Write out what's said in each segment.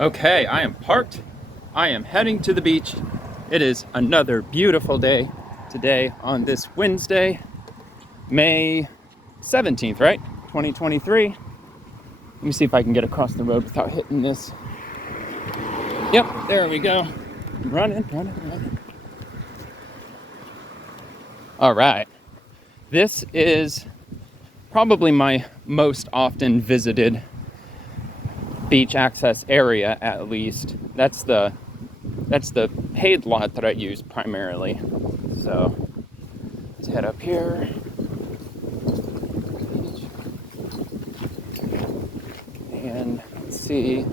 Okay, I am parked. I am heading to the beach. It is another beautiful day today on this Wednesday, May 17th, right? 2023. Let me see if I can get across the road without hitting this. Yep, there we go. Running. All right. This is probably my most often visited beach access area, at least. That's the paid lot that I use primarily. So let's head up here. And let's see.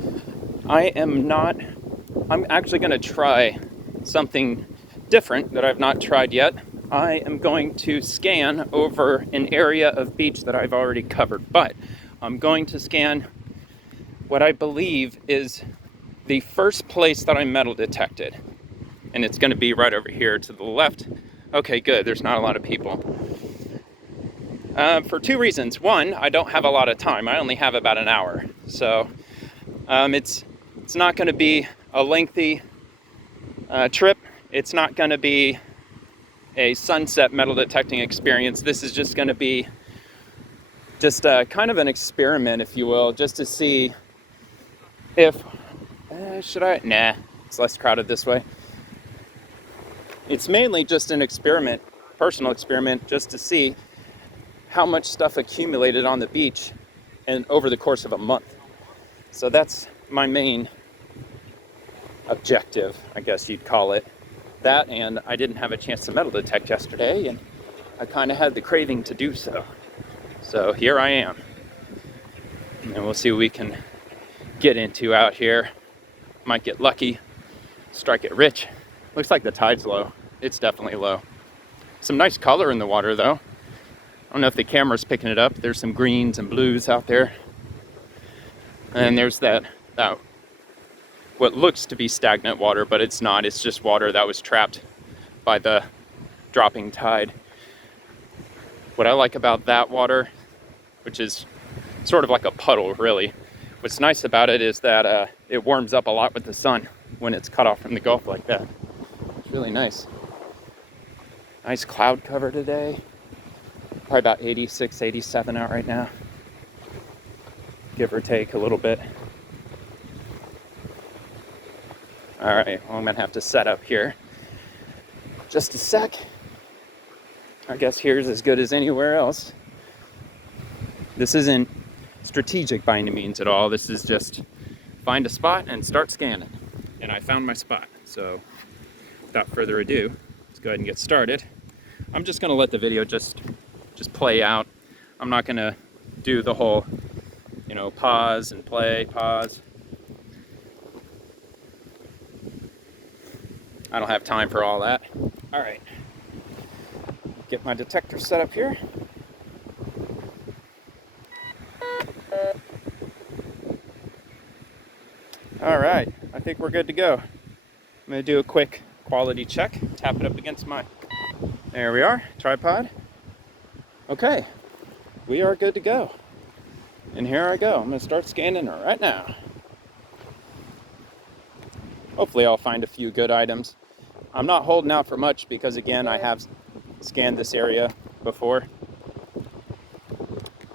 I'm actually going to try something different that I've not tried yet. I am going to scan over an area of beach that I've already covered, but I'm going to scan what I believe is the first place that I metal detected. And it's going to be right over here to the left. Okay, good. There's not a lot of people. For two reasons. One, I don't have a lot of time. I only have about an hour. So it's not going to be a lengthy trip. It's not going to be a sunset metal detecting experience. This is just going to be just kind of an experiment, if you will, just to see if, it's less crowded this way. It's mainly just an experiment, personal experiment, just to see how much stuff accumulated on the beach and over the course of a month. So that's my main objective, I guess you'd call it. That, and I didn't have a chance to metal detect yesterday, and I kind of had the craving to do so. So here I am. And we'll see what we can get into out here. Might get lucky, strike it rich. Looks like the tide's low. It's definitely low. Some nice color in the water though. I don't know if the camera's picking it up. There's some greens and blues out there. And there's that what looks to be stagnant water, but it's not. It's just water that was trapped by the dropping tide. What I like about that water, which is sort of like a puddle really, what's nice about it is that it warms up a lot with the sun when it's cut off from the Gulf like that. It's really nice. Nice cloud cover today. Probably about 86, 87 out right now. Give or take a little bit. All right, well, I'm gonna have to set up here. Just a sec. I guess here's as good as anywhere else. This isn't strategic by any means at all. This is just find a spot and start scanning. And I found my spot. So without further ado, let's go ahead and get started. I'm just gonna let the video just play out. I'm not gonna do the whole, pause and play, pause. I don't have time for all that. All right, get my detector set up here. All right, I think we're good to go. I'm gonna do a quick quality check, tap it up against there we are, tripod. Okay, we are good to go. And here I go, I'm gonna start scanning right now. Hopefully I'll find a few good items. I'm not holding out for much because again, I have scanned this area before.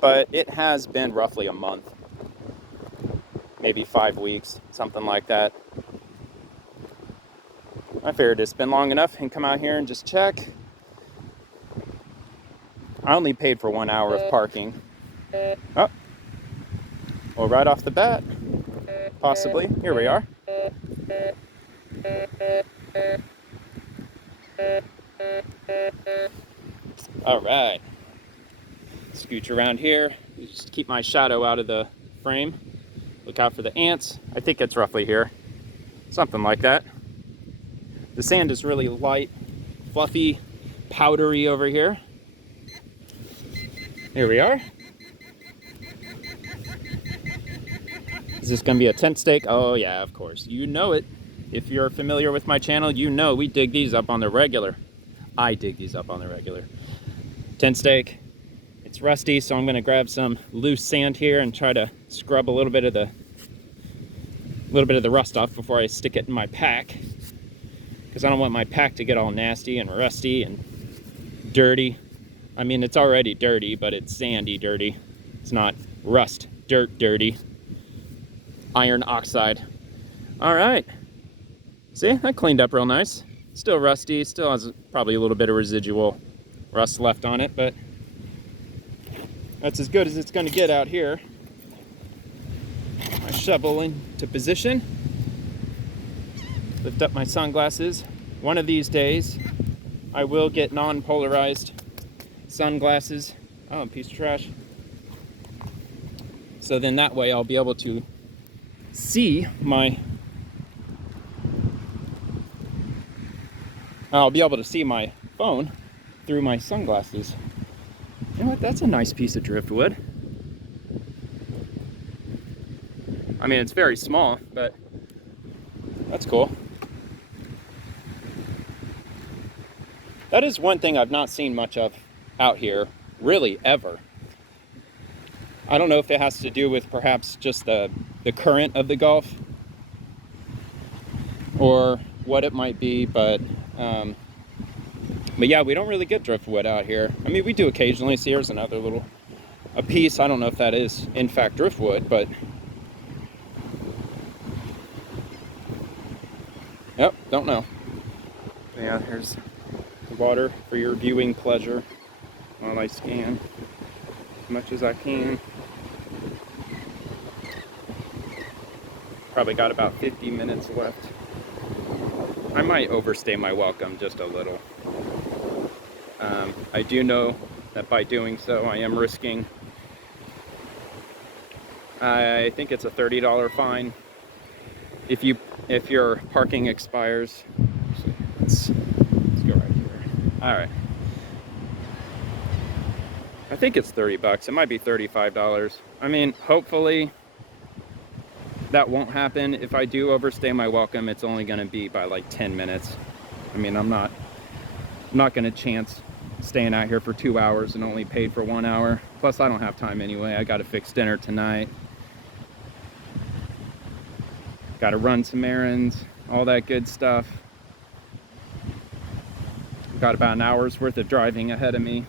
But it has been roughly a month. Maybe 5 weeks, something like that. I figured it's been long enough and come out here and just check. I only paid for 1 hour of parking. Oh, well, right off the bat, possibly. Here we are. All right. Scooch around here. Just keep my shadow out of the frame. Look out for the ants. I think it's roughly here. Something like that. The sand is really light, fluffy, powdery over here. Here we are. Is this gonna be a tent stake? Oh yeah, of course. You know it. If you're familiar with my channel, you know we dig these up on the regular. I dig these up on the regular. Tent stake. It's rusty, so I'm gonna grab some loose sand here and try to scrub a little bit of the a little bit of the rust off before I stick it in my pack, because I don't want my pack to get all nasty and rusty and dirty. I mean, it's already dirty, but it's sandy dirty. It's not rust, dirt dirty. Iron oxide. All right. See, that cleaned up real nice. Still rusty, still has probably a little bit of residual rust left on it, but that's as good as it's going to get out here. My shovel into position. Lift up my sunglasses. One of these days, I will get non-polarized sunglasses. Oh, piece of trash. So then that way I'll be able to see my phone through my sunglasses. You know what? That's a nice piece of driftwood. I mean, it's very small, but that's cool. That is one thing I've not seen much of out here, really, ever. I don't know if it has to do with perhaps just the current of the Gulf or what it might be, but yeah, we don't really get driftwood out here. I mean, we do occasionally. See, here's another a piece. I don't know if that is in fact driftwood, but yep, don't know. Yeah, here's the water for your viewing pleasure while I scan as much as I can. Probably got about 50 minutes left. I might overstay my welcome just a little. I do know that by doing so, I am risking, I think it's a $30 fine if your parking expires. Let's go right here. All right. I think it's 30 bucks. It might be $35. I mean, hopefully that won't happen. If I do overstay my welcome, it's only going to be by like 10 minutes. I mean, I'm not going to chance staying out here for 2 hours and only paid for 1 hour. Plus, I don't have time anyway. I got to fix dinner tonight. Got to run some errands, all that good stuff. Got about an hour's worth of driving ahead of me.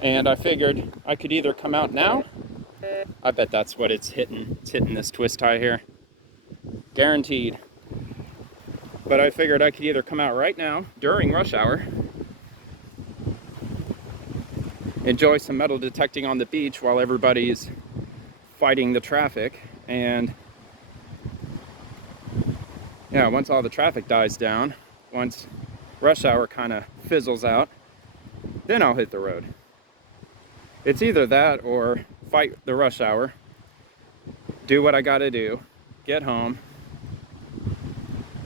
And I figured I could either come out now. I bet that's what it's hitting. It's hitting this twist tie here. Guaranteed. But I figured I could either come out right now during rush hour, enjoy some metal detecting on the beach while everybody's fighting the traffic, and yeah, once all the traffic dies down, once rush hour kind of fizzles out, then I'll hit the road. It's either that or fight the rush hour, do what I gotta do, get home,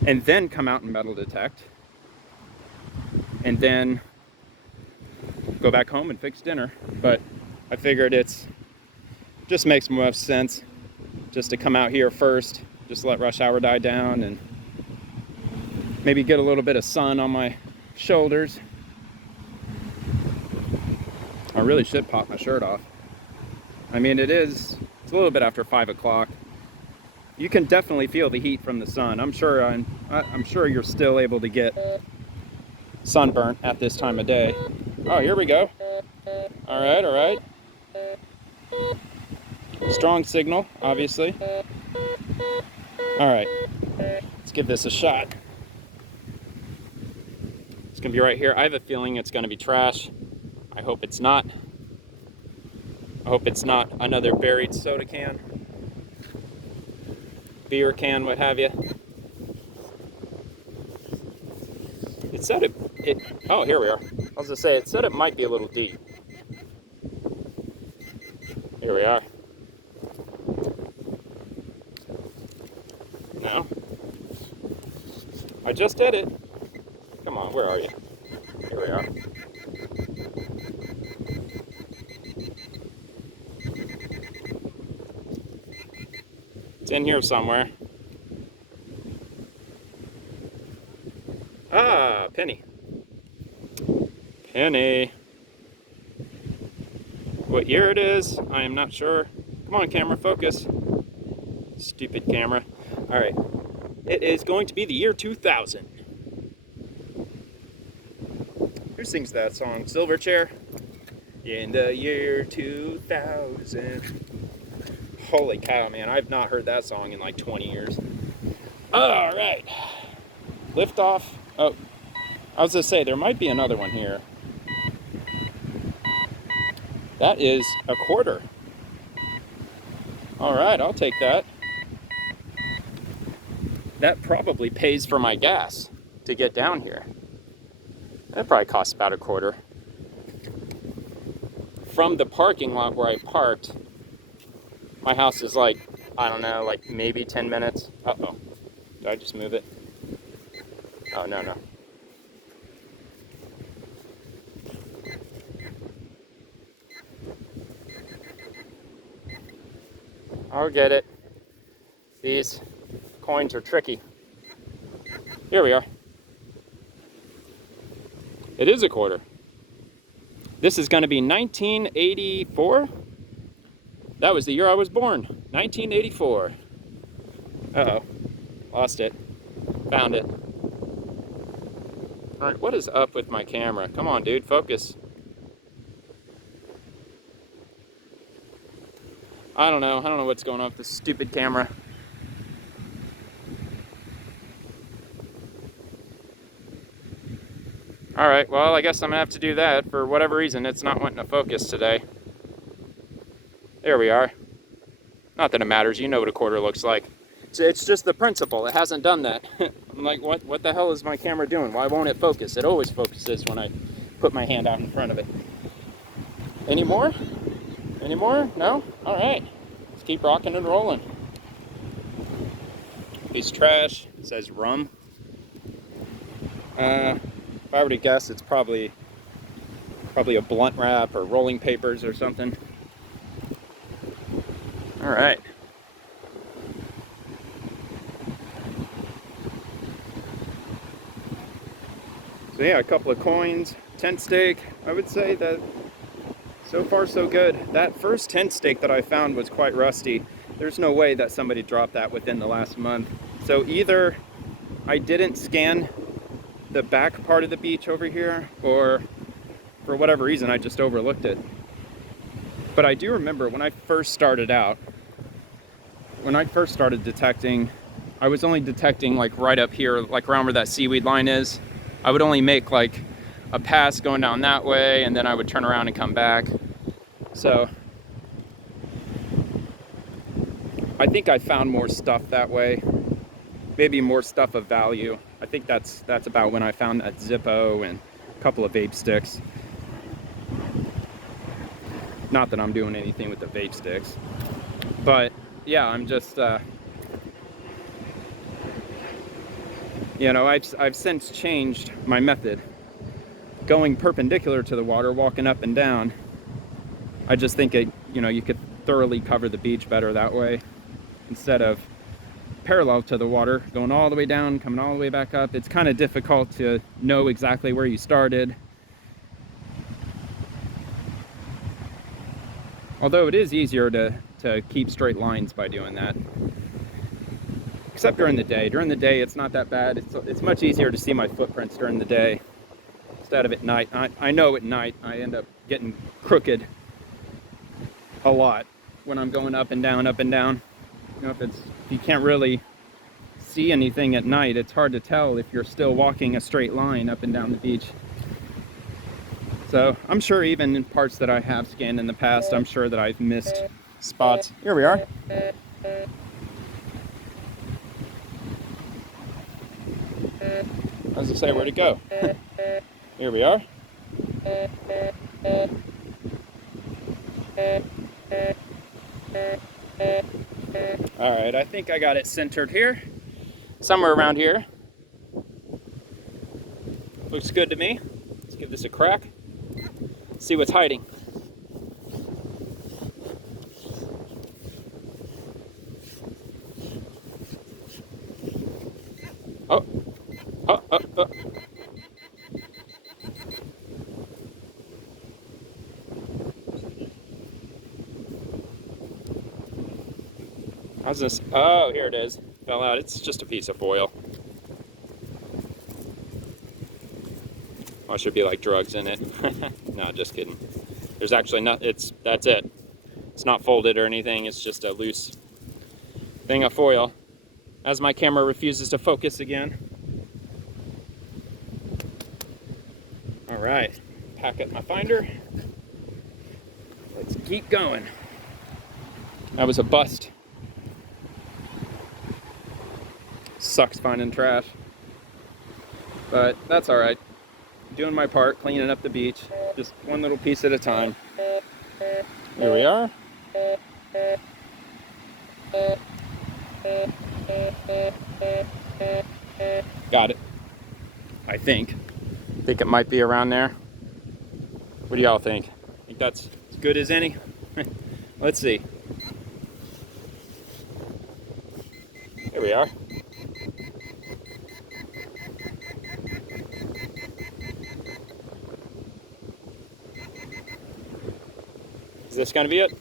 and then come out and metal detect, and then go back home and fix dinner. But I figured it's just makes more sense just to come out here first, just let rush hour die down, and maybe get a little bit of sun on my shoulders. I really should pop my shirt off. I mean, it's a little bit after 5 o'clock. You can definitely feel the heat from the sun. I'm sure you're still able to get sunburnt at this time of day. Oh, here we go. All right. Strong signal, obviously. All right, let's give this a shot. It's gonna be right here. I have a feeling it's gonna be trash. I hope it's not. I hope it's not another buried soda can, beer can, what have you. It said it, oh, here we are. I was gonna say, it said it might be a little deep. Here we are. No. I just did it. Come on, where are you? Here we are. It's in here somewhere. Ah, penny. Penny. What year it is, I am not sure. Come on, camera, focus. Stupid camera. All right. It is going to be the year 2000. Who sings that song? Silverchair? In the year 2000. Holy cow, man. I've not heard that song in like 20 years. All right. Lift off. Oh, I was going to say, there might be another one here. That is a quarter. All right, I'll take that. That probably pays for my gas to get down here. That probably costs about a quarter. From the parking lot where I parked, my house is like, I don't know, like maybe 10 minutes. Uh-oh. Did I just move it? Oh, no. I'll get it. These coins are tricky. Here we are. It is a quarter. This is going to be 1984. That was the year I was born. 1984. Uh-oh. Lost it. Found it. All right, what is up with my camera? Come on, dude, focus. I don't know what's going on with this stupid camera. All right, well, I guess I'm gonna have to do that. For whatever reason, it's not wanting to focus today. There we are. Not that it matters, you know what a quarter looks like. It's just the principle, it hasn't done that. I'm like, what the hell is my camera doing? Why won't it focus? It always focuses when I put my hand out in front of it. Any more? Any more? No? All right. Let's keep rocking and rolling. Piece of trash. It says rum. If I were to guess, it's probably a blunt wrap or rolling papers or something. All right. So yeah, a couple of coins, tent stake. I would say that so far so good. That first tent stake that I found was quite rusty. There's no way that somebody dropped that within the last month. So either I didn't scan the back part of the beach over here, or for whatever reason I just overlooked it. But I do remember when I first started out, when I first started detecting, I was only detecting like right up here, like around where that seaweed line is. I would only make like a pass going down that way, and then I would turn around and come back. So I think I found more stuff that way, maybe more stuff of value. I think that's about when I found that Zippo and a couple of vape sticks. Not that I'm doing anything with the vape sticks, but yeah, I'm just you know, I've since changed my method. Going perpendicular to the water, walking up and down, I just think you could thoroughly cover the beach better that way, instead of parallel to the water, going all the way down, coming all the way back up. It's kind of difficult to know exactly where you started. Although it is easier to keep straight lines by doing that. Except during the day. During the day, it's not that bad. It's much easier to see my footprints during the day instead of at night. I know at night I end up getting crooked a lot when I'm going up and down, up and down. You know, if you can't really see anything at night, it's hard to tell if you're still walking a straight line up and down the beach. So I'm sure even in parts that I have scanned in the past, I'm sure that I've missed spots. Here we are. I was gonna say, where'd it go? Here we are. All right, I think I got it centered here. Somewhere around here. Looks good to me. Let's give this a crack. See what's hiding. Oh. How's this? Oh, here it is. Fell out. It's just a piece of foil. Oh, should be like drugs in it. No, just kidding. There's actually not, that's it. It's not folded or anything. It's just a loose thing of foil. As my camera refuses to focus again. All right, pack up my finder. Let's keep going. That was a bust. Sucks finding trash. But that's all right. Doing my part, cleaning up the beach. Just one little piece at a time. Here we are. Got it. I think it might be around there. What do y'all think? Think that's as good as any? Let's see. Here we are. Is this gonna be it?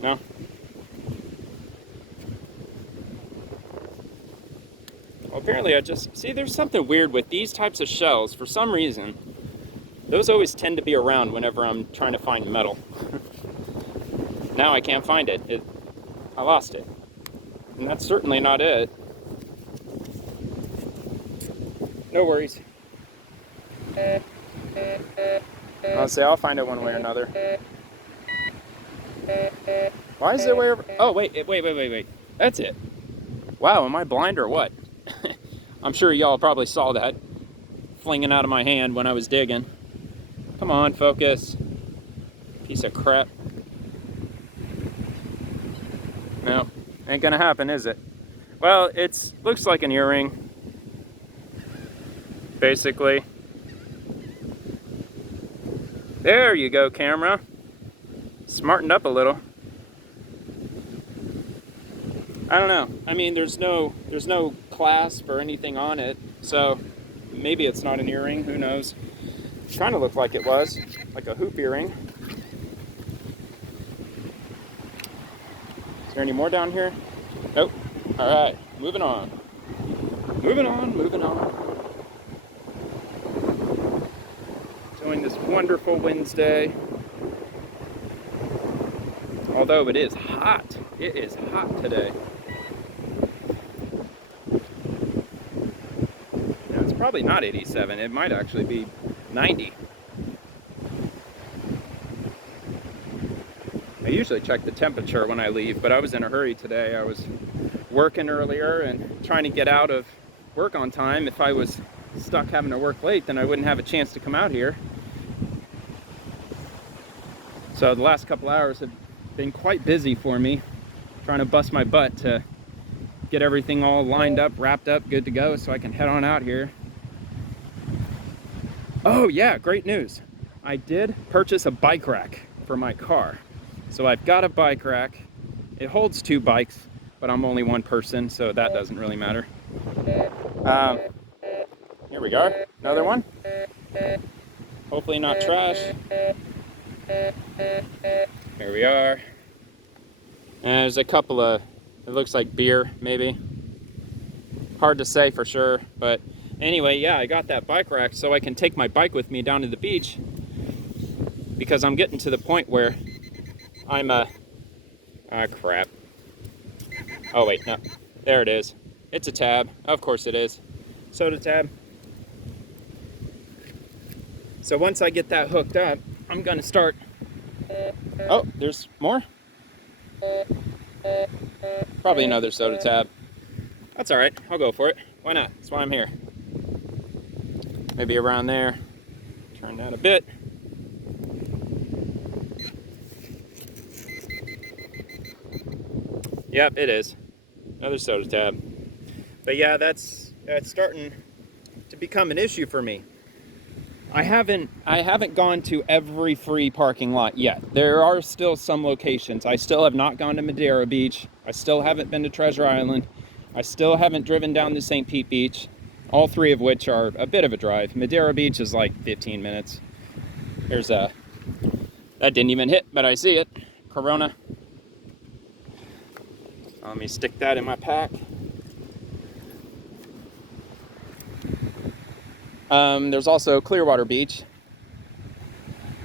No? Well, apparently I just, see, there's something weird with these types of shells. For some reason, those always tend to be around whenever I'm trying to find metal. Now I can't find it. I lost it. And that's certainly not it. No worries. I'll say I'll find it one way or another. Why is there way over? Oh, wait. That's it. Wow, am I blind or what? I'm sure y'all probably saw that flinging out of my hand when I was digging. Come on, focus. Piece of crap. No, ain't gonna happen, is it? Well, looks like an earring, basically. There you go, camera. Smartened up a little. I don't know. I mean, there's no clasp or anything on it, so maybe it's not an earring. Who knows? It kind of looked like it was, like a hoop earring. Is there any more down here? Nope. All right, moving on. Moving on. Enjoying this wonderful Wednesday. Although it is hot. It is hot today. Yeah, it's probably not 87. It might actually be 90. I usually check the temperature when I leave, but I was in a hurry today. I was working earlier and trying to get out of work on time. If I was stuck having to work late, then I wouldn't have a chance to come out here. So the last couple hours have been quite busy for me, trying to bust my butt to get everything all lined up, wrapped up, good to go, so I can head on out here. Oh yeah, great news. I did purchase a bike rack for my car. So I've got a bike rack. It holds 2 bikes, but I'm only one person, so that doesn't really matter. Here we go, another one. Hopefully not trash. Here we are. And there's a couple of, it looks like beer, maybe. Hard to say for sure, but anyway, yeah, I got that bike rack so I can take my bike with me down to the beach, because I'm getting to the point where I'm crap. Oh wait, no, there it is. It's a tab, of course it is. Soda tab. So once I get that hooked up, I'm gonna start. Oh, there's more? Probably another soda tab. That's all right, I'll go for it. Why not? That's why I'm here. Maybe around there. Turn that a bit. Yep, it is. Another soda tab. But yeah, that's starting to become an issue for me. I haven't gone to every free parking lot yet. There are still some locations. I still have not gone to Madeira Beach. I still haven't been to Treasure Island. I still haven't driven down to St. Pete Beach. All 3 of which are a bit of a drive. Madeira Beach is like 15 minutes. There's that didn't even hit, but I see it. Corona. Let me stick that in my pack. There's also Clearwater Beach.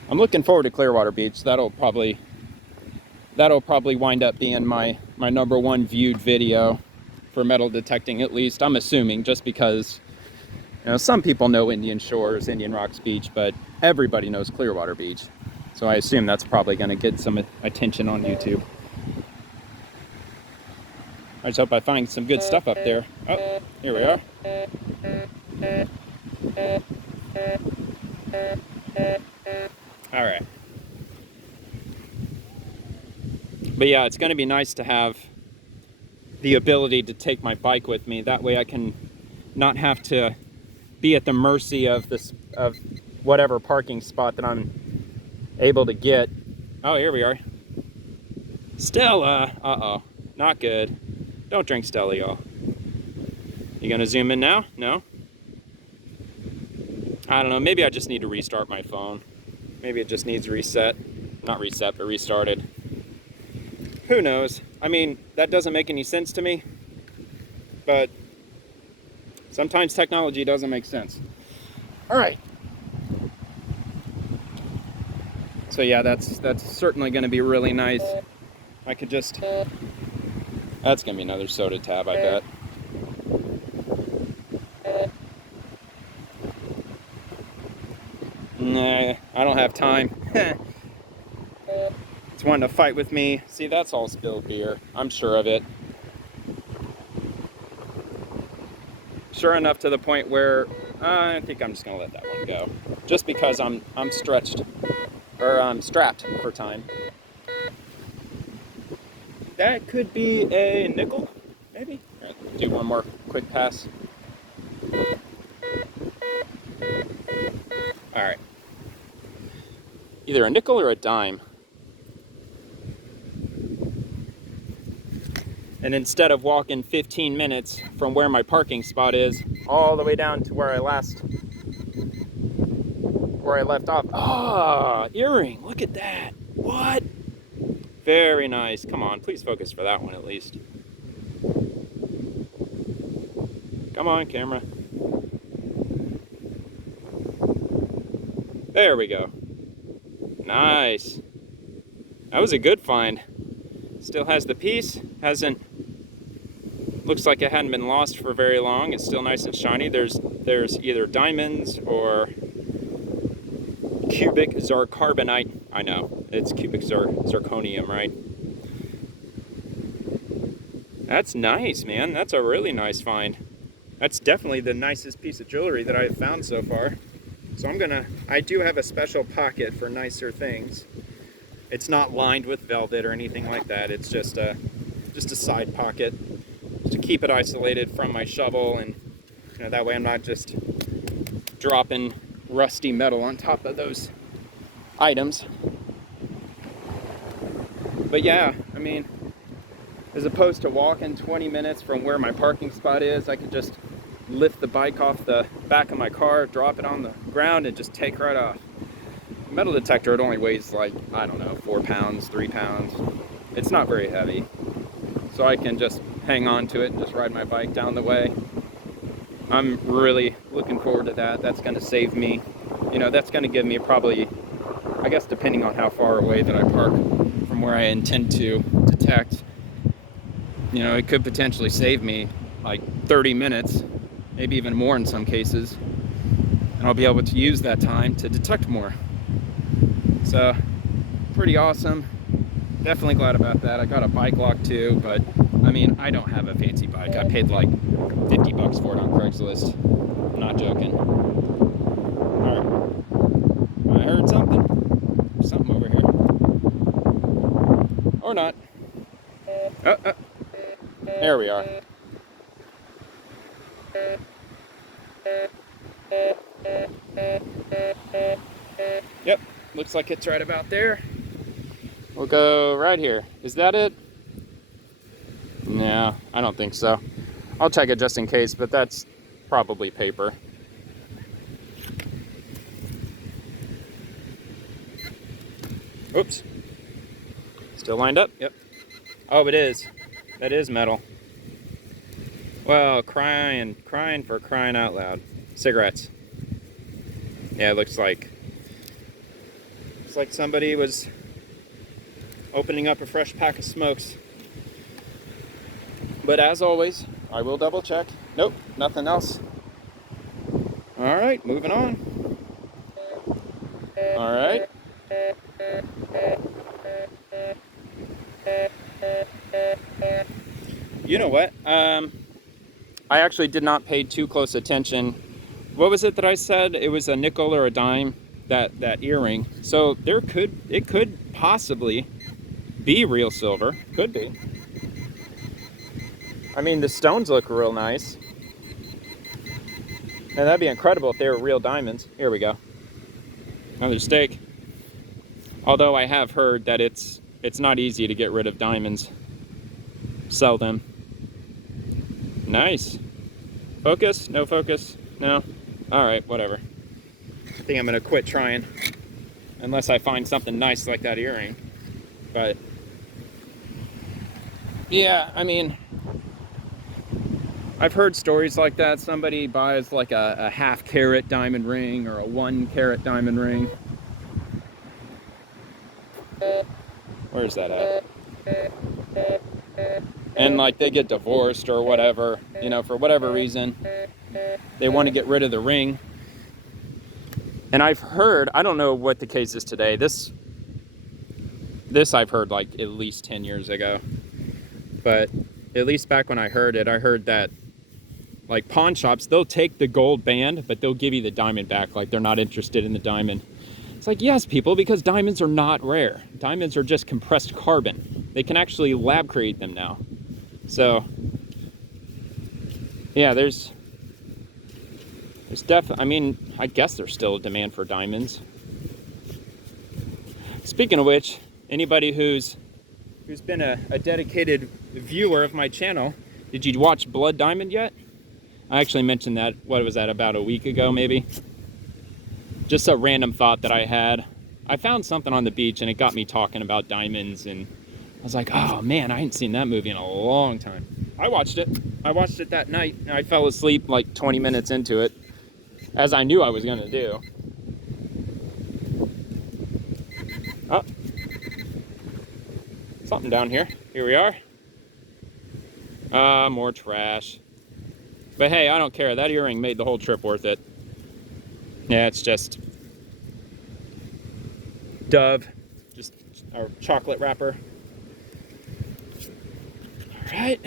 I'm looking forward to Clearwater Beach. That'll probably wind up being my number one viewed video for metal detecting, at least. I'm assuming, just because, you know, some people know Indian Shores, Indian Rocks Beach, but everybody knows Clearwater Beach. So I assume that's probably going to get some attention on YouTube. I just hope I find some good stuff up there. Oh, here we are. All right. But yeah, it's going to be nice to have the ability to take my bike with me. That way I can not have to be at the mercy of whatever parking spot that I'm able to get. Oh, here we are. Stella. Uh-oh. Not good. Don't drink Stella, y'all. You gonna zoom in now? No? I don't know. Maybe I just need to restart my phone. Maybe it just needs reset. Not reset, but restarted. Who knows? I mean, that doesn't make any sense to me. But sometimes technology doesn't make sense. All right. So yeah, that's certainly going to be really nice. I could just... That's going to be another soda tab, I bet. Nah, I don't have time. It's wanting to fight with me. See, that's all spilled beer. I'm sure of it. Sure enough to the point where I think I'm just going to let that one go. Just because I'm stretched, or I'm strapped for time. That could be a nickel, maybe? All right, do one more quick pass. All right. Either a nickel or a dime. And instead of walking 15 minutes from where my parking spot is, all the way down to where I left off. Ah, earring, look at that. What? Very nice. Come on, please focus for that one at least. Come on, camera. There we go. Nice. That was a good find. Still has the piece. Looks like it hadn't been lost for very long. It's still nice and shiny. There's either diamonds or cubic zircarbonite. I know, it's cubic zirconium, right? That's nice, man. That's a really nice find. That's definitely the nicest piece of jewelry that I've found so far. So I do have a special pocket for nicer things. It's not lined with velvet or anything like that. It's just a side pocket to keep it isolated from my shovel, and you know, that way I'm not just dropping rusty metal on top of those items. But yeah, I mean, as opposed to walking 20 minutes from where my parking spot is, I could just lift the bike off the back of my car, drop it on the ground, and just take right off. The metal detector, it only weighs like, I don't know, 4 pounds, 3 pounds. It's not very heavy. So I can just hang on to it and just ride my bike down the way. I'm really looking forward to that. That's going to save me. You know, that's going to give me probably, I guess depending on how far away that I park from where I intend to detect, you know, it could potentially save me like 30 minutes, maybe even more in some cases. And I'll be able to use that time to detect more. So, pretty awesome. Definitely glad about that. I got a bike lock too, but I mean, I don't have a fancy bike. I paid like $50 for it on Craigslist. I'm not joking. All right. I heard something. There's something over here. Or not. There we are. Yep, looks like it's right about there. We'll go right here. Is that it? No, I don't think so. I'll check it just in case, but that's probably paper. Oops. Still lined up? Yep. Oh, it is. That is metal. Well, crying for crying out loud. Cigarettes. Yeah, it looks like somebody was opening up a fresh pack of smokes. But as always, I will double check. Nope, nothing else. All right, moving on. All right. You know what? I actually did not pay too close attention. What was it that I said? It was a nickel or a dime, that earring. So it could possibly be real silver. Could be. I mean, the stones look real nice. And that'd be incredible if they were real diamonds. Here we go. Another steak. Although I have heard that it's not easy to get rid of diamonds. Sell them. Nice. Focus? No focus? No? Alright, whatever. I think I'm gonna quit trying. Unless I find something nice like that earring. But yeah, I mean, I've heard stories like that. Somebody buys like a half-carat diamond ring or a 1-carat diamond ring. Where's that at? And like they get divorced or whatever, you know, for whatever reason. They want to get rid of the ring. And I've heard, I don't know what the case is today. This I've heard like at least 10 years ago. But at least back when I heard that like pawn shops, they'll take the gold band, but they'll give you the diamond back. Like they're not interested in the diamond. It's like, yes, people, because diamonds are not rare. Diamonds are just compressed carbon. They can actually lab create them now. So, yeah, there's definitely, I mean, I guess there's still a demand for diamonds. Speaking of which, anybody who's been a dedicated viewer of my channel, did you watch Blood Diamond yet? I actually mentioned that, what was that, about a week ago maybe? Just a random thought that I had. I found something on the beach and it got me talking about diamonds, and I was like, oh man, I hadn't seen that movie in a long time. I watched it that night, and I fell asleep like 20 minutes into it, as I knew I was gonna do. Oh, something down here. Here we are. More trash. But hey, I don't care. That earring made the whole trip worth it. Yeah, it's just Dove, just our chocolate wrapper. All right.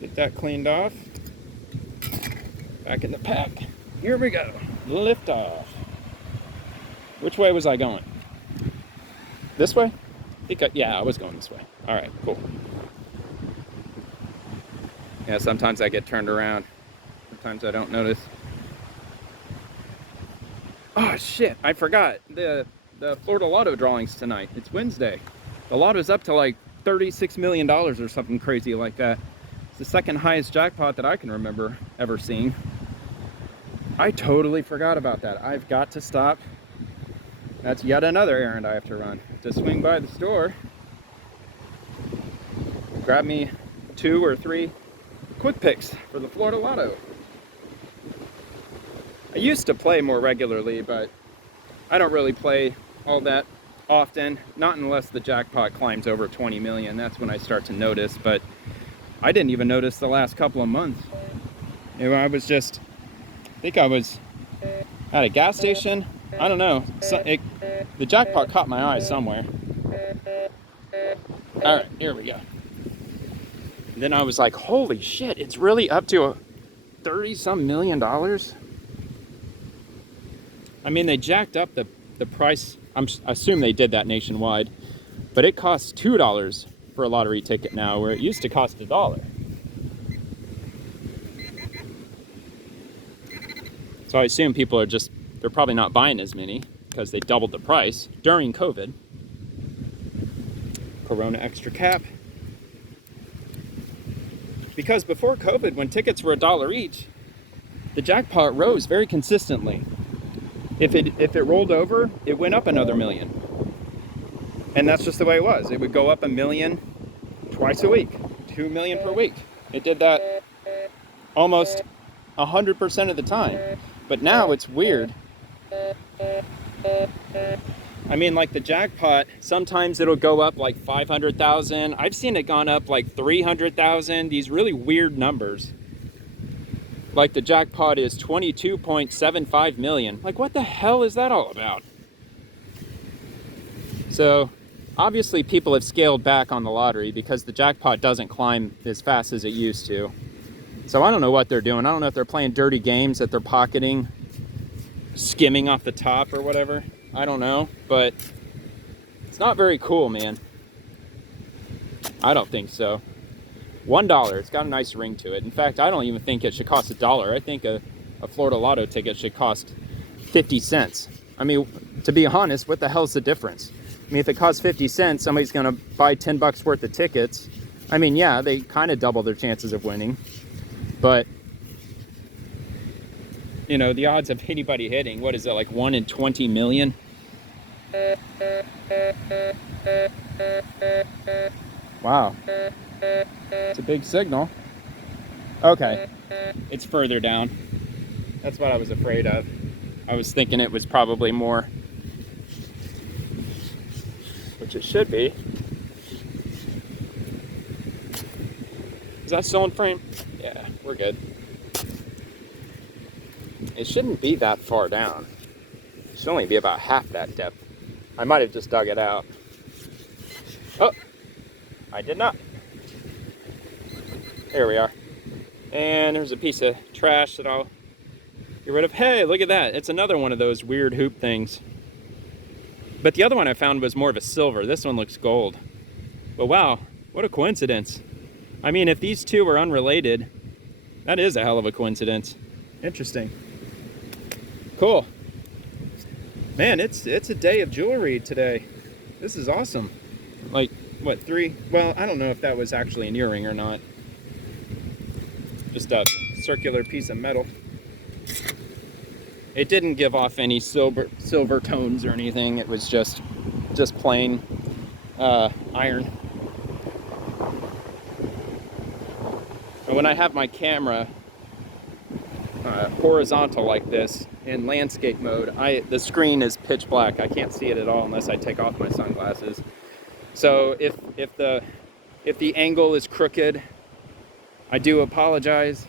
Get that cleaned off. Back in the pack. Here we go. Lift off. Which way was I going? This way? Yeah, I was going this way. All right, cool. Yeah, sometimes I get turned around. Sometimes I don't notice. Oh shit, I forgot. The Florida Lotto drawings tonight. It's Wednesday. The Lotto's up to like $36 million or something crazy like that. It's the second highest jackpot that I can remember ever seeing. I totally forgot about that. I've got to stop. That's yet another errand I have to run. To swing by the store, grab me 2 or 3 quick picks for the Florida Lotto. I used to play more regularly, but I don't really play all that often, not unless the jackpot climbs over 20 million. That's when I start to notice, but I didn't even notice the last couple of months. You know, I think I was at a gas station. I don't know. The jackpot caught my eye somewhere. All right, here we go. And then I was like, holy shit, it's really up to $30-some million? I mean, they jacked up the price. I assume they did that nationwide. But it costs $2 for a lottery ticket now, where it used to cost $1. So I assume people they're probably not buying as many because they doubled the price during COVID. Corona extra cap. Because before COVID, when tickets were $1 each, the jackpot rose very consistently. If it rolled over, it went up another million. And that's just the way it was. It would go up 1 million twice a week, 2 million per week. It did that almost 100% of the time. But now it's weird. I mean, like the jackpot, sometimes it'll go up like 500,000. I've seen it gone up like 300,000, these really weird numbers. Like the jackpot is 22.75 million. Like, what the hell is that all about? So obviously people have scaled back on the lottery because the jackpot doesn't climb as fast as it used to. So I don't know what they're doing. I don't know if they're playing dirty games that they're pocketing, skimming off the top or whatever. I don't know, but it's not very cool, man. I don't think so. $1, it's got a nice ring to it. In fact, I don't even think it should cost $1. I think a Florida Lotto ticket should cost 50 cents. I mean, to be honest, what the hell's the difference? I mean, if it costs 50 cents, somebody's gonna buy 10 bucks worth of tickets. I mean, yeah, they kind of double their chances of winning, but you know, the odds of anybody hitting, what is it, like 1 in 20 million? Wow. It's a big signal. Okay. It's further down. That's what I was afraid of. I was thinking it was probably more, which it should be. Is that still in frame? Yeah, we're good. It shouldn't be that far down. It should only be about half that depth. I might have just dug it out. Oh, I did not. There we are. And there's a piece of trash that I'll get rid of. Hey, look at that. It's another one of those weird hoop things. But the other one I found was more of a silver. This one looks gold. But wow, what a coincidence. I mean, if these two are unrelated, that is a hell of a coincidence. Interesting. Cool. Man, it's a day of jewelry today. This is awesome. Like, what, 3? Well, I don't know if that was actually an earring or not. Just a circular piece of metal. It didn't give off any silver tones or anything. It was just plain iron. And when I have my camera horizontal like this in landscape mode, the screen is pitch black. I can't see it at all unless I take off my sunglasses. So if the angle is crooked, I do apologize.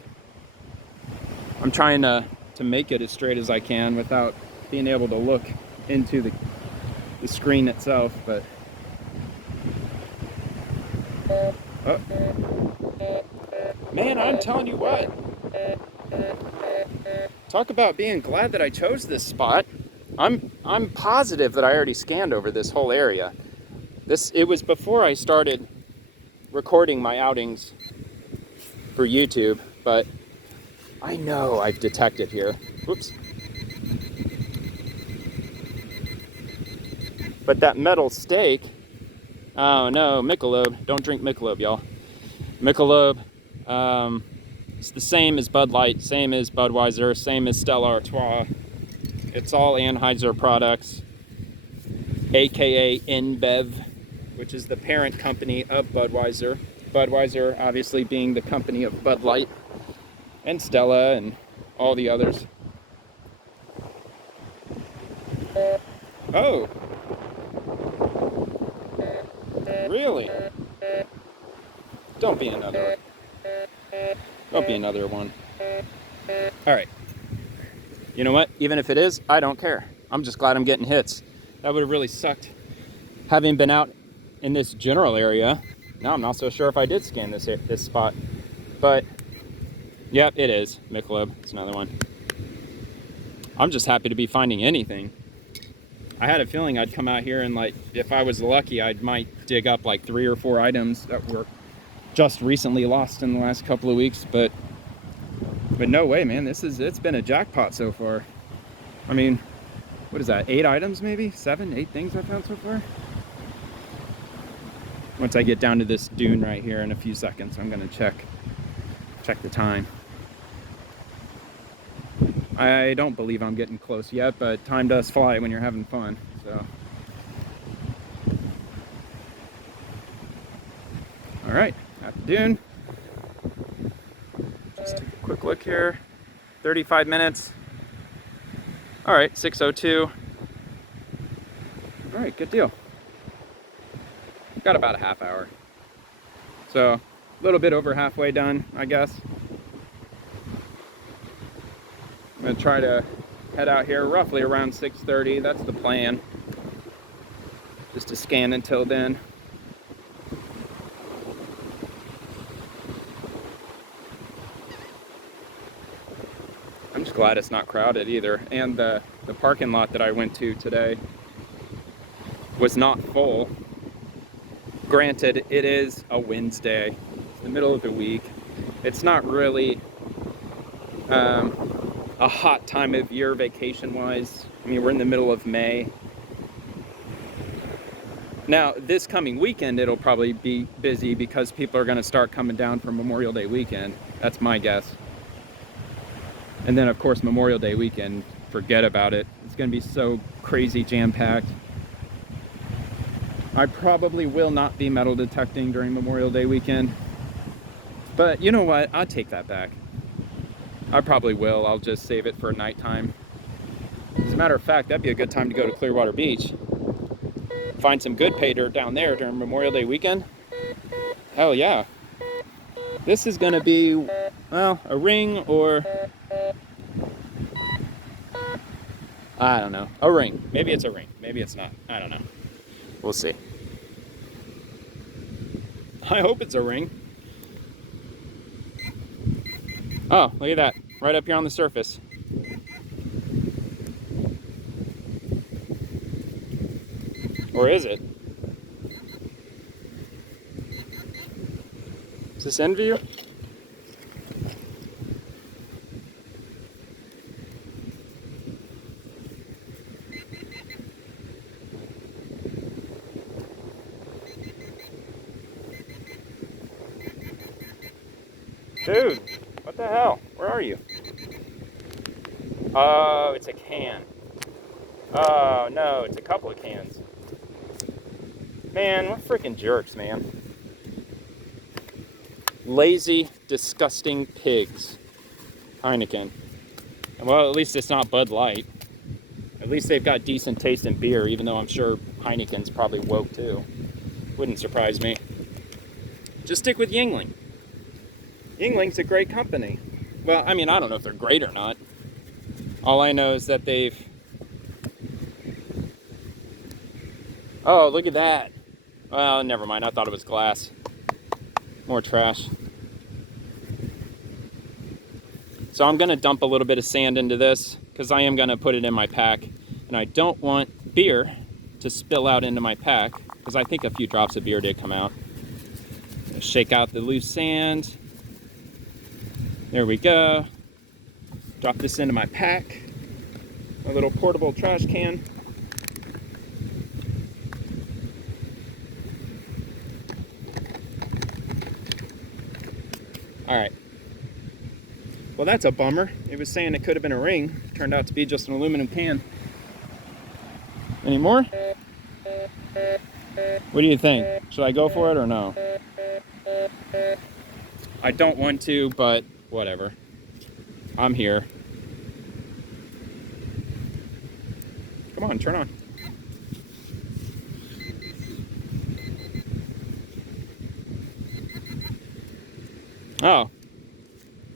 I'm trying to make it as straight as I can without being able to look into the screen itself, but oh. Man, I'm telling you what. Talk about being glad that I chose this spot. I'm positive that I already scanned over this whole area. It was before I started recording my outings for YouTube, but I know I've detected here. Whoops. But that metal stake, oh no, Michelob. Don't drink Michelob, y'all. Michelob, it's the same as Bud Light, same as Budweiser, same as Stella Artois. It's all Anheuser products, aka InBev, which is the parent company of Budweiser. Budweiser obviously being the company of Bud Light and Stella and all the others. Oh. Really? Don't be another one. All right. You know what? Even if it is, I don't care. I'm just glad I'm getting hits. That would have really sucked having been out in this general area. Now I'm not so sure if I did scan this spot, but yep, it is Michelob. It's another one. I'm just happy to be finding anything. I had a feeling I'd come out here and, like, if I was lucky, I might dig up like 3 or 4 items that were just recently lost in the last couple of weeks, but no way, man. It's been a jackpot so far. I mean, what is that? 8 items, maybe 7, 8 things I found so far. Once I get down to this dune right here in a few seconds, I'm gonna check the time. I don't believe I'm getting close yet, but time does fly when you're having fun. So right, at the dune. Just take a quick look here. 35 minutes. All right, 6:02. All right, good deal. Got about a half hour. So a little bit over halfway done, I guess. I'm gonna try to head out here roughly around 6:30. That's the plan. Just to scan until then. I'm just glad it's not crowded either. And the parking lot that I went to today was not full. Granted, it is a Wednesday. It's the middle of the week. It's not really a hot time of year vacation-wise. I mean, we're in the middle of May. Now, this coming weekend, it'll probably be busy because people are going to start coming down for Memorial Day weekend. That's my guess. And then, of course, Memorial Day weekend, forget about it. It's going to be so crazy jam-packed. I probably will not be metal detecting during Memorial Day weekend. But you know what? I'll take that back. I probably will. I'll just save it for nighttime. As a matter of fact, that'd be a good time to go to Clearwater Beach. Find some good pay dirt down there during Memorial Day weekend. Hell yeah. This is going to be, well, a ring or... I don't know. A ring. Maybe it's a ring. Maybe it's not. I don't know. We'll see. I hope it's a ring. Oh, look at that. Right up here on the surface. Or is it? Is this Enview? Dude, what the hell? Where are you? Oh, it's a can. Oh, no, it's a couple of cans. Man, what freaking jerks, man. Lazy, disgusting pigs. Heineken. Well, at least it's not Bud Light. At least they've got decent taste in beer, even though I'm sure Heineken's probably woke too. Wouldn't surprise me. Just stick with Yuengling. Yuengling's a great company. Well, I mean, I don't know if they're great or not. All I know is that they've... Oh, look at that. Well, never mind. I thought it was glass. More trash. So I'm going to dump a little bit of sand into this because I am going to put it in my pack. And I don't want beer to spill out into my pack because I think a few drops of beer did come out. Shake out the loose sand. There we go. Drop this into my pack. My little portable trash can. All right. Well, that's a bummer. It was saying it could have been a ring. Turned out to be just an aluminum can. Any more? What do you think? Should I go for it or no? I don't want to, but whatever. I'm here. Come on, turn on. Oh.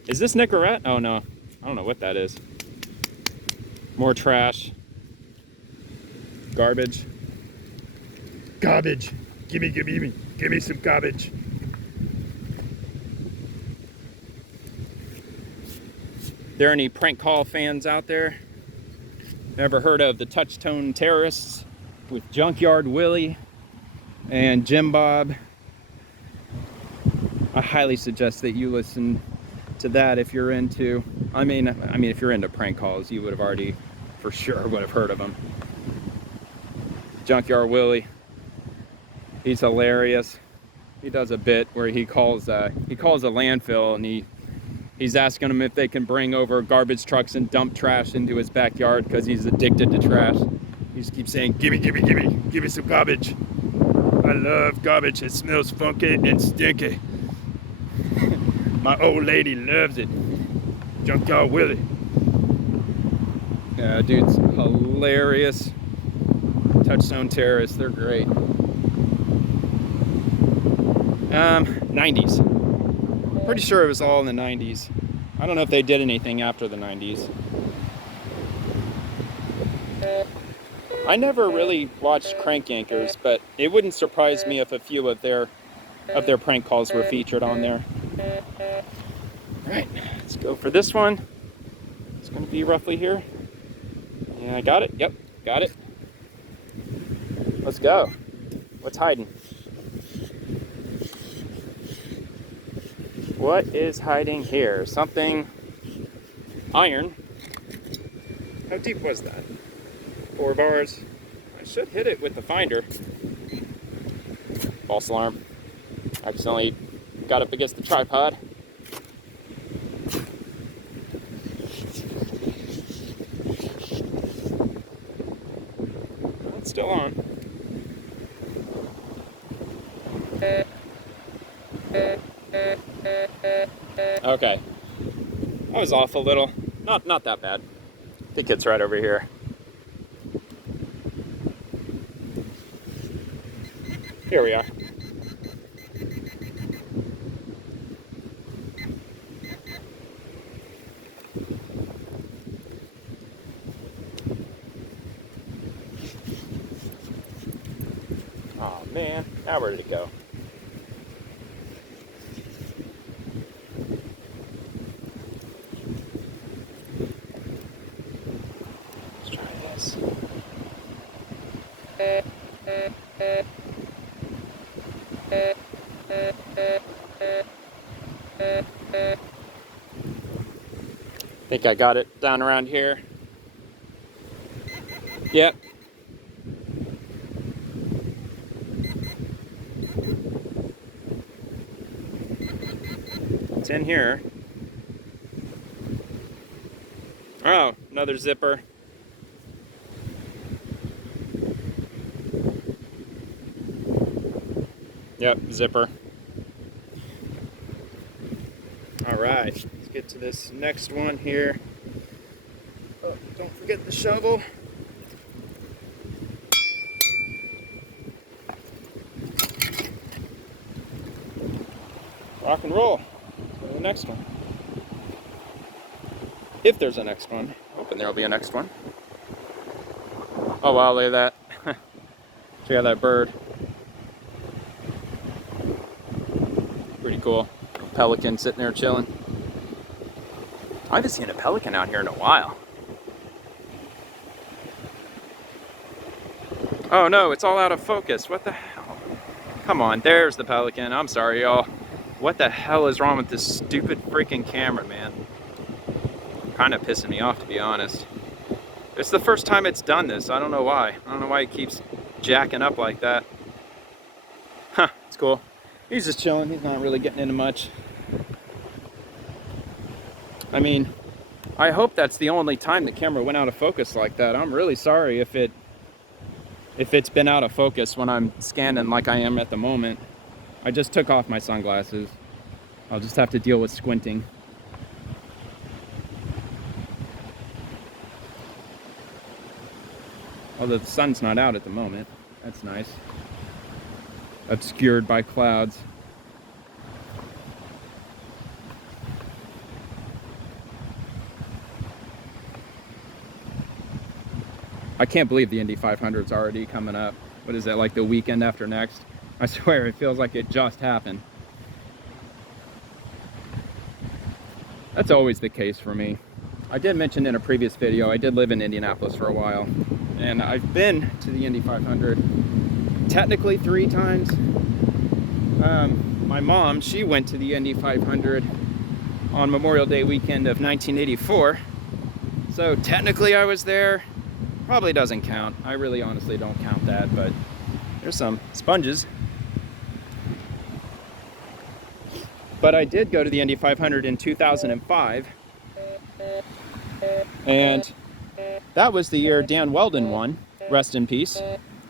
Is this Nicorette? Oh no. I don't know what that is. More trash. Garbage. Garbage. Give me some garbage. There any prank call fans out there? Ever heard of the Touch-Tone Terrorists with Junkyard Willie and Jim Bob? I highly suggest that you listen to that if you're into, I mean if you're into prank calls, you would have already for sure would have heard of them. Junkyard Willie, he's hilarious. He does a bit where he calls a landfill and he's asking them if they can bring over garbage trucks and dump trash into his backyard because he's addicted to trash. He just keeps saying, give me some garbage. I love garbage. It smells funky and stinky. My old lady loves it. Junkyard Willie. Yeah, dude's hilarious. Touchstone Terrorists, they're great. 90s. Pretty sure it was all in the 90s. I don't know if they did anything after the 90s. I never really watched Crank Yankers, but it wouldn't surprise me if a few of their prank calls were featured on there. Alright, let's go for this one. It's going to be roughly here. Yeah, I got it. Yep, got it. Let's go. What's hiding? What is hiding here? Something iron. How deep was that? 4 bars. I should hit it with the finder. False alarm. Accidentally got up against the tripod. It's still on. Okay. I was off a little. Not that bad. I think it's right over here. Here we are. Oh man, now where did it go? Let's try this. I think I got it down around here. Yep. It's in here. Oh, another zipper. Yep, zipper. All right, let's get to this next one here. Oh, don't forget the shovel. Rock and roll. Go to the next one. If there's a next one. Hoping there'll be a next one. Oh wow, look at that. Check out that bird. Pretty cool. Pelican sitting there chilling. I haven't seen a pelican out here in a while. Oh no, it's all out of focus. What the hell? Come on, there's the pelican. I'm sorry, y'all. What the hell is wrong with this stupid freaking camera, man? Kind of pissing me off, to be honest. It's the first time it's done this. I don't know why. I don't know why it keeps jacking up like that. Huh, it's cool. He's just chilling. He's not really getting into much. I mean, I hope that's the only time the camera went out of focus like that. I'm really sorry if it's been out of focus when I'm scanning like I am at the moment. I just took off my sunglasses. I'll just have to deal with squinting. Although the sun's not out at the moment. That's nice. Obscured by clouds. I can't believe the Indy 500's already coming up. What is that, like the weekend after next? I swear, it feels like it just happened. That's always the case for me. I did mention in a previous video, I did live in Indianapolis for a while. And I've been to the Indy 500 technically 3 times. My mom, she went to the Indy 500 on Memorial Day weekend of 1984. So technically I was there. Probably doesn't count. I really honestly don't count that, but there's some sponges. But I did go to the Indy 500 in 2005. And that was the year Dan Weldon won, rest in peace.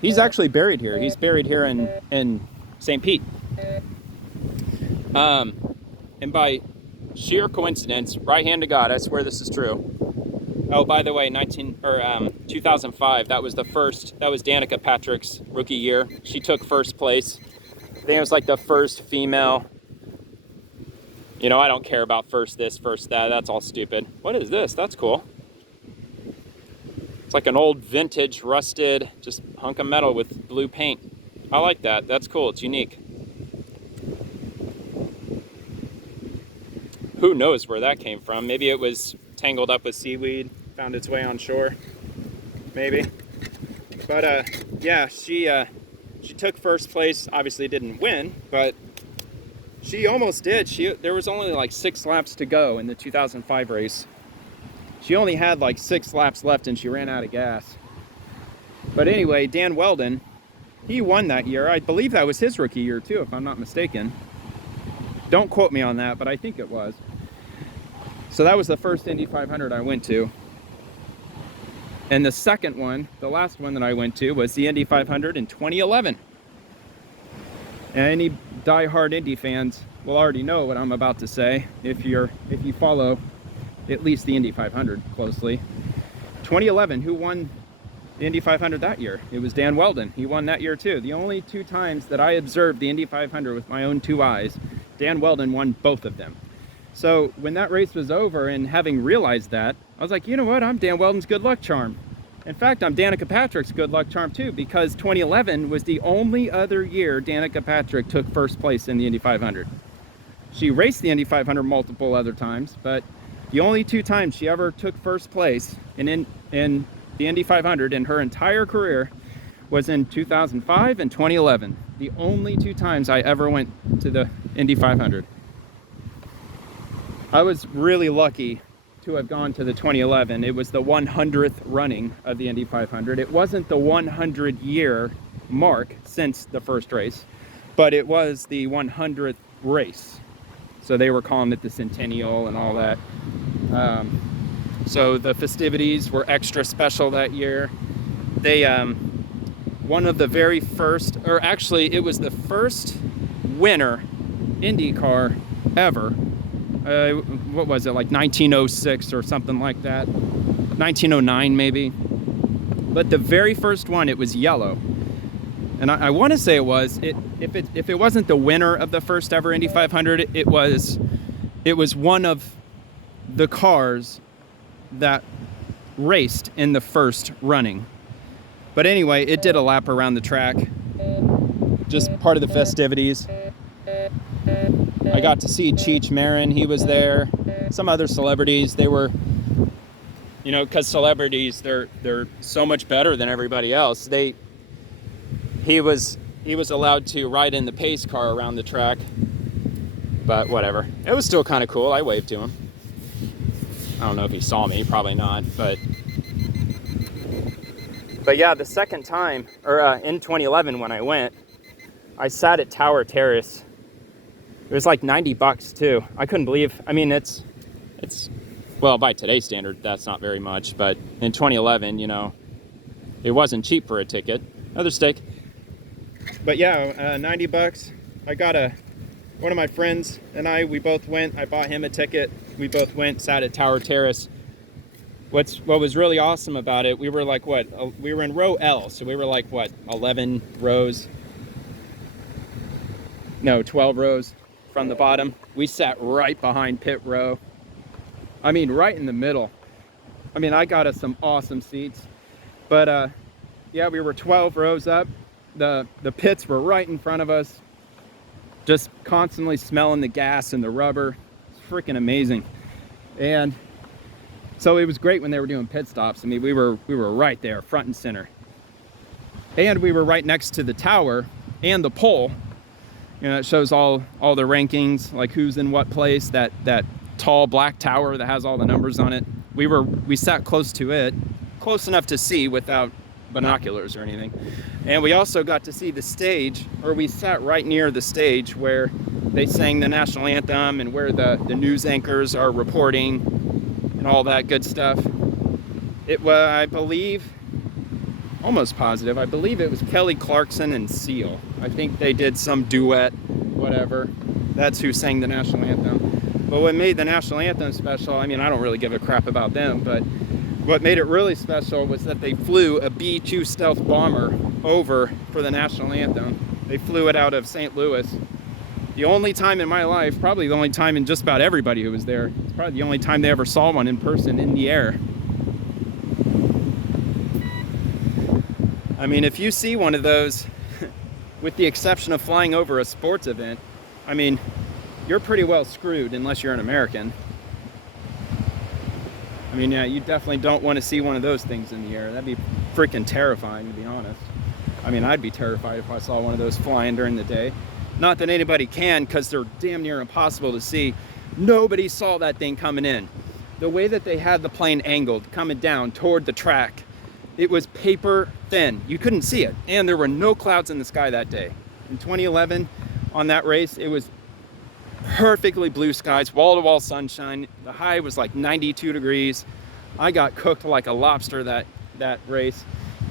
He's actually buried here. He's buried here in St. Pete. And by sheer coincidence, right hand to God, I swear this is true. Oh, by the way, 2005, that was Danica Patrick's rookie year. She took first place. I think it was like the first female. You know, I don't care about first this, first that. That's all stupid. What is this? That's cool. It's like an old vintage, rusted, just hunk of metal with blue paint. I like that. That's cool. It's unique. Who knows where that came from? Maybe it was tangled up with seaweed, found its way on shore. Maybe. But yeah, she took first place. Obviously didn't win, but she almost did. There was only like 6 laps to go in the 2005 race. She only had like 6 laps left and she ran out of gas. But anyway, Dan Wheldon, he won that year. I believe that was his rookie year too, if I'm not mistaken. Don't quote me on that, but I think it was. So that was the first Indy 500 I went to. And the second one, the last one that I went to, was the Indy 500 in 2011. And any die-hard Indy fans will already know what I'm about to say if you follow at least the Indy 500 closely. 2011, who won the Indy 500 that year? It was Dan Wheldon. He won that year too. The only 2 times that I observed the Indy 500 with my own 2 eyes, Dan Wheldon won both of them. So when that race was over and having realized that, I was like, you know what? I'm Dan Wheldon's good luck charm. In fact, I'm Danica Patrick's good luck charm too, because 2011 was the only other year Danica Patrick took first place in the Indy 500. She raced the Indy 500 multiple other times, but the only 2 times she ever took first place in the Indy 500 in her entire career was in 2005 and 2011. The only 2 times I ever went to the Indy 500. I was really lucky to have gone to the 2011. It was the 100th running of the Indy 500. It wasn't the 100-year mark since the first race, but it was the 100th race. So they were calling it the Centennial and all that. So the festivities were extra special that year. They, one of the very first, or actually it was the first winner IndyCar ever. What was it, like 1906 or something like that? 1909 maybe. But the very first one, it was yellow. And I want to say it was, if it wasn't the winner of the first ever Indy 500, it was one of the cars that raced in the first running. But anyway, it did a lap around the track, just part of the festivities. I got to see Cheech Marin, he was there. Some other celebrities, they were, you know, because celebrities, they're so much better than everybody else. He was allowed to ride in the pace car around the track, but whatever. It was still kind of cool. I waved to him. I don't know if he saw me, probably not, but yeah, the second time, or in 2011 when I went, I sat at Tower Terrace. It was like $90 too. I couldn't believe, I mean, it's well, by today's standard, that's not very much, but in 2011, you know, it wasn't cheap for a ticket. Another steak. But yeah, $90. I got one of my friends and we both went. I bought him a ticket. We both went, sat at Tower Terrace. What was really awesome about it, we were like, we were in row L, so we were like, 11 rows? No, 12 rows from the bottom. We sat right behind pit row. I mean, right in the middle. I mean, I got us some awesome seats. But yeah, we were 12 rows up. The pits were right in front of us. Just constantly smelling the gas and the rubber. It's freaking amazing. And so it was great when they were doing pit stops. I mean, we were right there, front and center. And we were right next to the tower and the pole. You know, it shows all the rankings, like who's in what place, that tall black tower that has all the numbers on it. We sat close to it, close enough to see without binoculars or anything. And we also got to see the stage, or we sat right near the stage where they sang the national anthem and where the news anchors are reporting and all that good stuff. It was, I believe, almost positive. I believe it was Kelly Clarkson and Seal. I think they did some duet, whatever. That's who sang the national anthem. But what made the national anthem special, I mean, I don't really give a crap about them, but what made it really special was that they flew a B-2 stealth bomber over for the national anthem. They flew it out of St. Louis. The only time in my life, probably the only time in just about everybody who was there, it's probably the only time they ever saw one in person in the air. I mean, if you see one of those, with the exception of flying over a sports event, I mean, you're pretty well screwed unless you're an American. I mean, yeah, you definitely don't want to see one of those things in the air. That'd be freaking terrifying, to be honest. I mean, I'd be terrified if I saw one of those flying during the day. Not that anybody can, because they're damn near impossible to see. Nobody saw that thing coming in. The way that they had the plane angled, coming down toward the track, it was paper thin. You couldn't see it. And there were no clouds in the sky that day. In 2011, on that race, it was perfectly blue skies, wall-to-wall sunshine. The high was like 92 degrees. I got cooked like a lobster that race.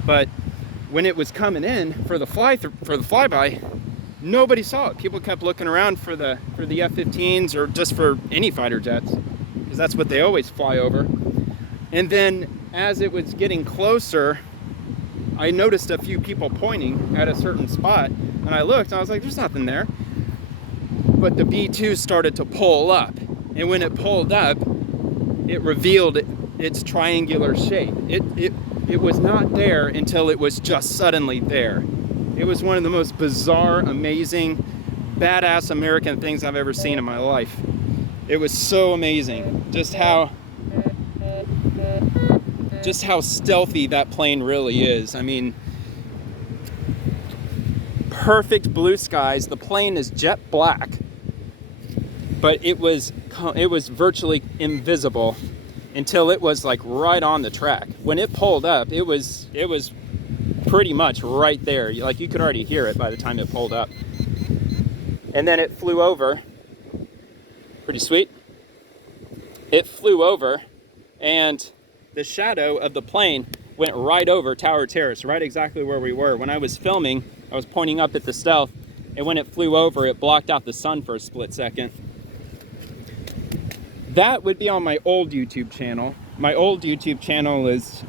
But when it was coming in for the flyby, nobody saw it. People kept looking around for the F-15s or just for any fighter jets, because that's what they always fly over. And then as it was getting closer, I noticed a few people pointing at a certain spot, and I looked and I was like, there's nothing there. But the B-2 started to pull up, and when it pulled up, it revealed its triangular shape. It was not there until it was just suddenly there. It was one of the most bizarre, amazing, badass American things I've ever seen in my life. It was so amazing, just how stealthy that plane really is. I mean, perfect blue skies. The plane is jet black, but it was virtually invisible until it was like right on the track. When it pulled up, it was pretty much right there. Like, you could already hear it by the time it pulled up. And then it flew over. Pretty sweet. It flew over, and the shadow of the plane went right over Tower Terrace, right exactly where we were. When I was filming, I was pointing up at the Stealth, and when it flew over, it blocked out the sun for a split second. That would be on my old YouTube channel. My old YouTube channel is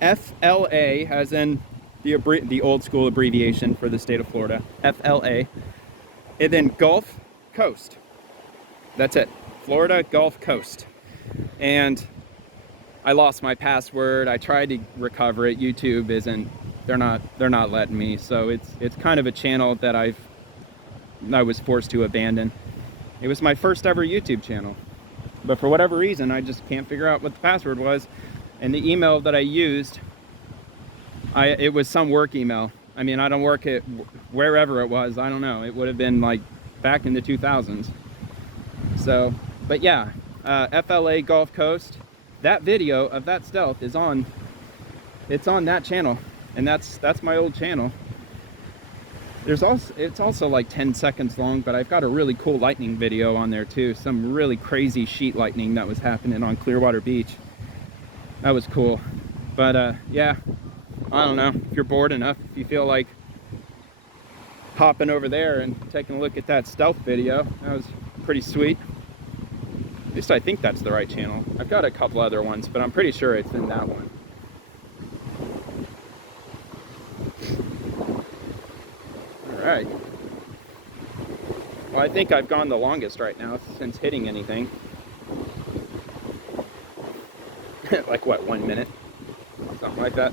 FLA, as in the old school abbreviation for the state of Florida, FLA, and then Gulf Coast. That's it, Florida Gulf Coast. And I lost my password. I tried to recover it. YouTube isn't, they're not letting me. So it's kind of a channel that I was forced to abandon. It was my first ever YouTube channel, but for whatever reason, I just can't figure out what the password was. And the email that I used, it was some work email. I mean, I don't work at wherever it was. I don't know. It would have been like back in the 2000s. So, but yeah, FLA Gulf Coast. That video of that Stealth is on. It's on that channel, and that's my old channel. It's also like 10 seconds long, but I've got a really cool lightning video on there too. Some really crazy sheet lightning that was happening on Clearwater Beach. That was cool. But yeah, I don't know, if you're bored enough, if you feel like hopping over there and taking a look at that Stealth video, that was pretty sweet. At least I think that's the right channel. I've got a couple other ones, but I'm pretty sure it's in that one. All right. Well, I think I've gone the longest right now since hitting anything. Like what, 1 minute? Something like that.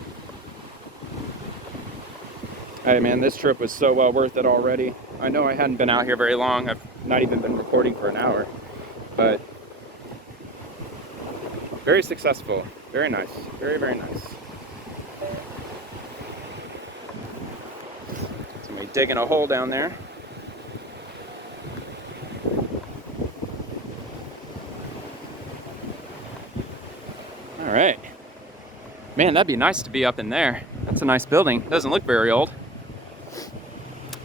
Hey man, this trip was so well worth it already. I know I hadn't been out here very long. I've not even been recording for an hour, but very successful. Very nice. Very, very nice. Somebody digging a hole down there. All right. Man, that'd be nice to be up in there. That's a nice building. Doesn't look very old.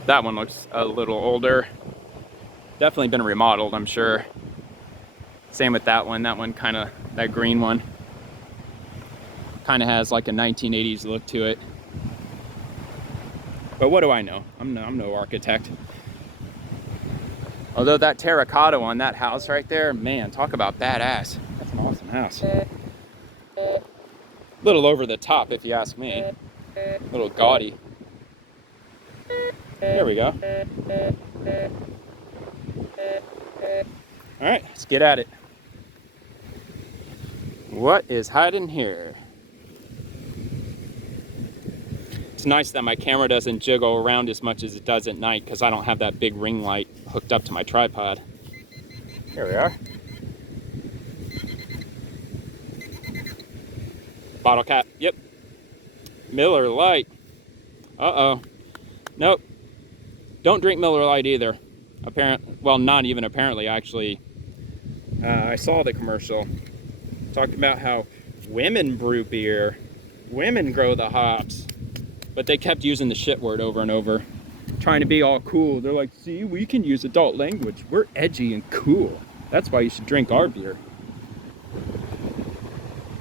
That one looks a little older. Definitely been remodeled, I'm sure. Same with that one. That one kind of, that green one, kind of has like a 1980s look to it. But what do I know? I'm no architect. Although that terracotta on that house right there, man, talk about badass. That's an awesome house. A little over the top, if you ask me. A little gaudy. There we go. All right, let's get at it. What is hiding here? It's nice that my camera doesn't jiggle around as much as it does at night because I don't have that big ring light hooked up to my tripod. Here we are. Bottle cap, yep. Miller Lite. Uh-oh. Nope. Don't drink Miller Lite either. Well, not even apparently, actually. I saw the commercial. Talked about how women brew beer. Women grow the hops. But they kept using the shit word over and over. Trying to be all cool. They're like, see, we can use adult language. We're edgy and cool. That's why you should drink our beer.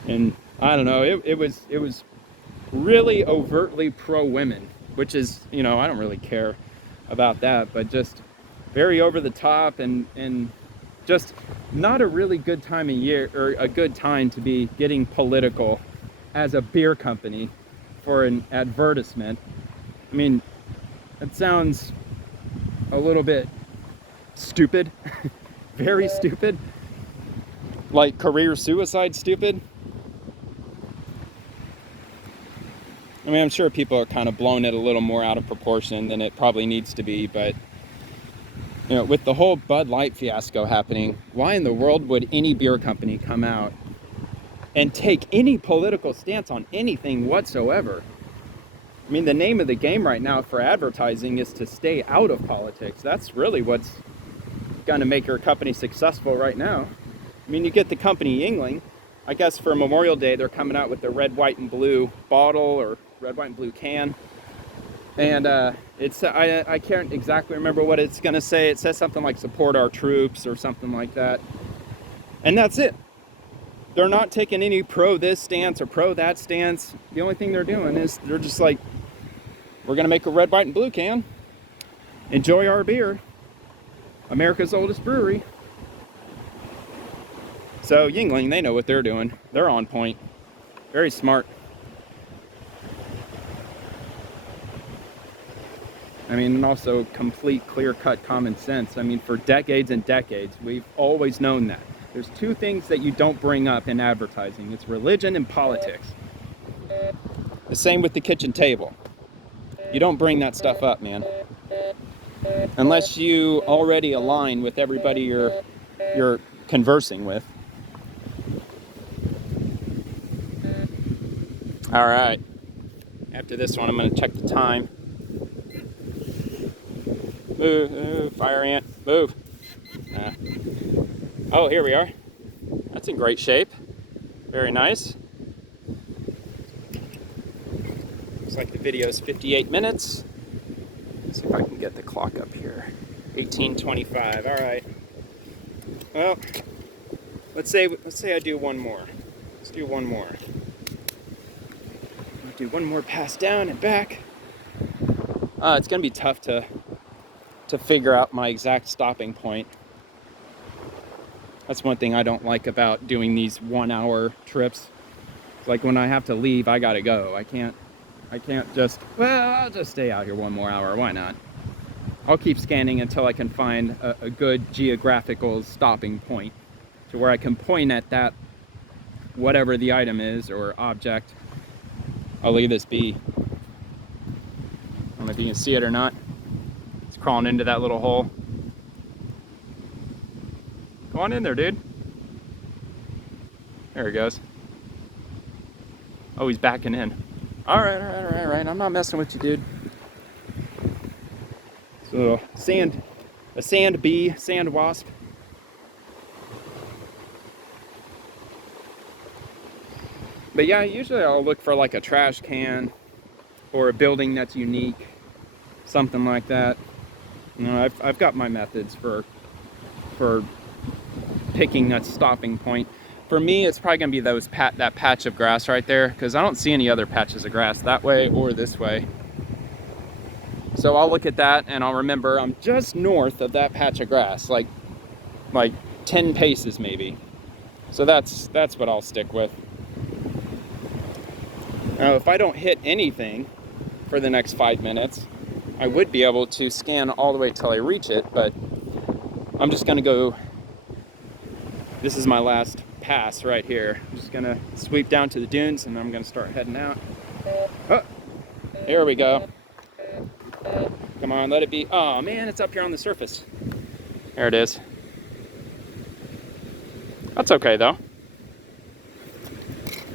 And I don't know, it was really overtly pro-women, which is, you know, I don't really care about that, but just very over the top and just not a really good time of year, or a good time to be getting political as a beer company for an advertisement. I mean, it sounds a little bit stupid, very stupid, like career suicide stupid. I mean, I'm sure people are kind of blowing it a little more out of proportion than it probably needs to be, but you know, with the whole Bud Light fiasco happening, why in the world would any beer company come out and take any political stance on anything whatsoever? I mean, the name of the game right now for advertising is to stay out of politics. That's really what's going to make your company successful right now. I mean, you get the company Yuengling. I guess for Memorial Day, they're coming out with the red, white, and blue bottle or red, white, and blue can. And it's I can't exactly remember what it's going to say. It says something like support our troops or something like that. And that's it. They're not taking any pro this stance or pro that stance. The only thing they're doing is they're just like, we're going to make a red, white, and blue can. Enjoy our beer. America's oldest brewery. So Yuengling, they know what they're doing. They're on point. Very smart. I mean, and also complete, clear-cut common sense. I mean, for decades and decades, we've always known that. There's two things that you don't bring up in advertising. It's religion and politics. The same with the kitchen table. You don't bring that stuff up, man. Unless you already align with everybody you're conversing with. All right. After this one, I'm going to check the time. Move, move, fire ant, move. Oh, here we are. That's in great shape. Very nice. Looks like the video is 58 minutes. Let's see if I can get the clock up here. 18:25. All right. Well, let's say I do one more. Let's do one more. I'll do one more pass down and back. It's gonna be tough to figure out my exact stopping point. That's one thing I don't like about doing these 1 hour trips. It's like when I have to leave, I gotta go. I can't just, well, I'll just stay out here 1 more hour. Why not? I'll keep scanning until I can find a good geographical stopping point to where I can point at that, whatever the item is or object. I'll leave this be. I don't know if you can see it or not. It's crawling into that little hole. Go on in there, dude. There he goes. Oh, he's backing in. All right. I'm not messing with you, dude. So, a sand bee, sand wasp. But yeah, usually I'll look for like a trash can or a building that's unique, something like that. You know, I've got my methods for picking a stopping point. For me, it's probably gonna be that patch of grass right there, because I don't see any other patches of grass that way or this way. So I'll look at that and I'll remember I'm just north of that patch of grass, like 10 paces maybe. So that's what I'll stick with. Now, if I don't hit anything for the next 5 minutes, I would be able to scan all the way till I reach it, but I'm just gonna go, this is my last pass right here. I'm just gonna sweep down to the dunes and I'm gonna start heading out. Oh, here we go. Come on, let it be. Oh man, it's up here on the surface. There it is. That's okay though,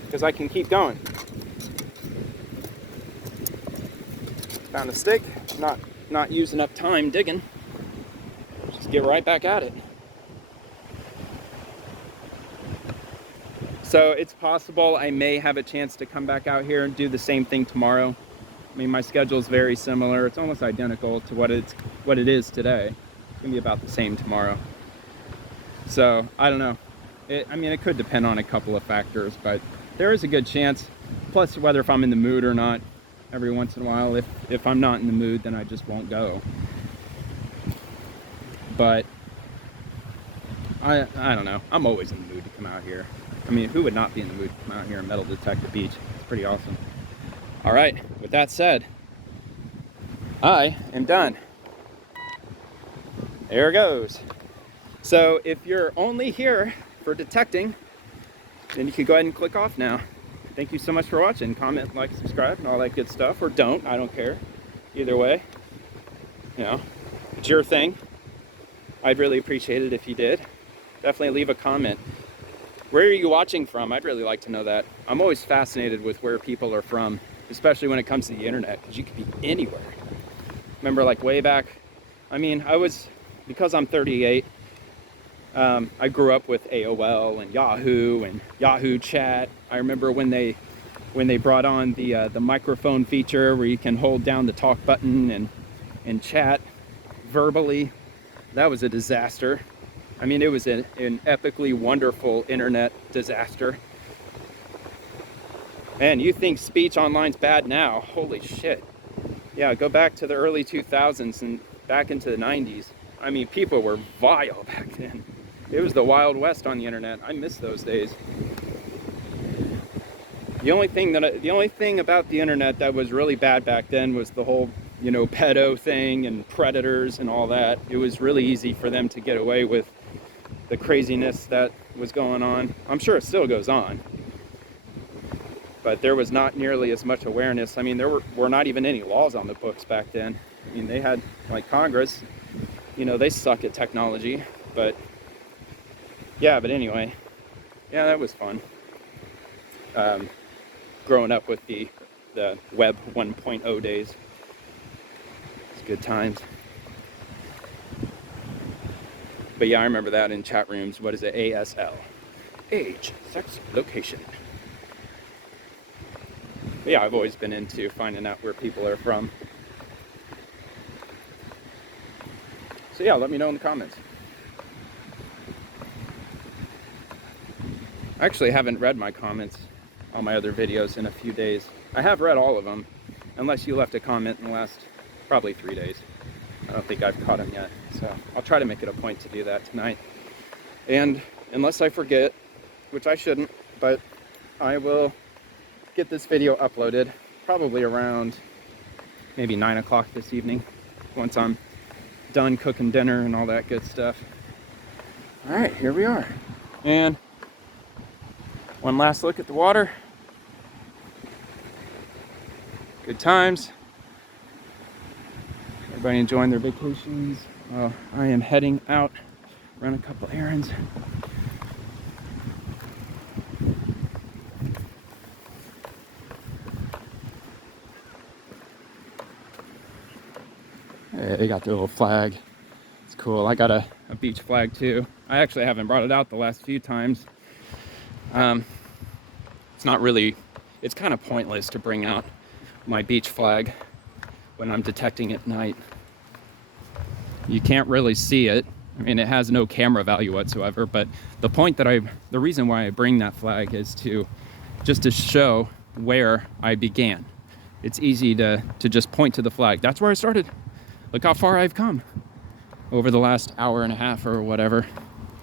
because I can keep going. Found a stick, not using up time digging. Just get right back at it. So it's possible I may have a chance to come back out here and do the same thing tomorrow. I mean, my schedule is very similar. It's almost identical to what it is today. It's gonna be about the same tomorrow. So I don't know. I mean, it could depend on a couple of factors, but there is a good chance. Plus, whether if I'm in the mood or not, every once in a while. If I'm not in the mood, then I just won't go. But I don't know. I'm always in the mood to come out here. I mean, who would not be in the mood to come out here and metal detect the beach? It's pretty awesome. All right, with that said, I am done. There it goes. So if you're only here for detecting, then you can go ahead and click off now. Thank you so much for watching. Comment, like, subscribe, and all that good stuff. Or don't, I don't care. Either way, you know, it's your thing. I'd really appreciate it if you did. Definitely leave a comment. Where are you watching from? I'd really like to know that. I'm always fascinated with where people are from, especially when it comes to the internet, because you could be anywhere. Remember, like way back, I mean, because I'm 38, I grew up with AOL and Yahoo Chat. I remember when they brought on the microphone feature where you can hold down the talk button and chat verbally. That was a disaster. I mean, it was an epically wonderful internet disaster. Man, you think speech online's bad now? Holy shit. Yeah, go back to the early 2000s and back into the 90s. I mean, people were vile back then. It was the Wild West on the internet. I miss those days. The only thing about the internet that was really bad back then was the whole, you know, pedo thing and predators and all that. It was really easy for them to get away with the craziness that was going on. I'm sure it still goes on, but there was not nearly as much awareness. I mean, there were not even any laws on the books back then. I mean, they had, like, Congress, you know, they suck at technology, but yeah, but anyway, yeah, that was fun. Growing up with the Web 1.0 days. It's good times. But yeah, I remember that in chat rooms. What is it? ASL. Age, sex, location. But yeah, I've always been into finding out where people are from. So yeah, let me know in the comments. I actually haven't read my comments on my other videos in a few days. I have read all of them, unless you left a comment in the last probably 3 days. I don't think I've caught them yet, so I'll try to make it a point to do that tonight. And unless I forget, which I shouldn't, but I will get this video uploaded probably around maybe 9 o'clock this evening, once I'm done cooking dinner and all that good stuff. All right, here we are. And one last look at the water. Good times. Everybody enjoying their vacations. I am heading out, run a couple errands. Hey, they got the little flag. It's cool. I got a beach flag too. I actually haven't brought it out the last few times. It's not really, it's kind of pointless to bring out my beach flag when I'm detecting at night. You can't really see it. I mean, it has no camera value whatsoever, but the reason why I bring that flag is just to show where I began. it's easy to just point to the flag. That's where I started. Look how far I've come over the last hour and a half or whatever.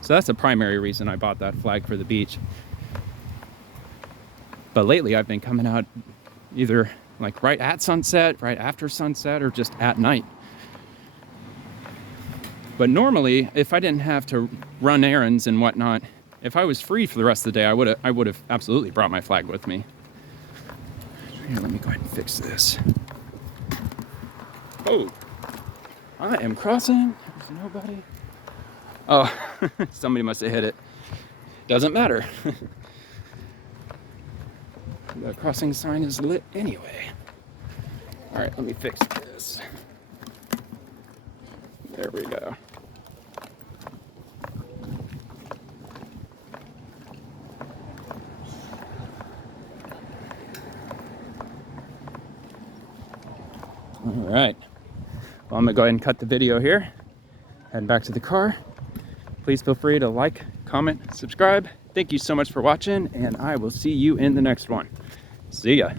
So that's the primary reason I bought that flag for the beach. But lately I've been coming out either like right at sunset, right after sunset, or just at night. But normally, if I didn't have to run errands and whatnot, if I was free for the rest of the day, I would have absolutely brought my flag with me. Here, let me go ahead and fix this. Oh, I am crossing. There's nobody. Oh, somebody must have hit it. Doesn't matter. The crossing sign is lit anyway. All right, let me fix this. There we go. All right. Well, I'm gonna go ahead and cut the video here. Head back to the car. Please feel free to like, comment, subscribe. Thank you so much for watching, and I will see you in the next one. See ya.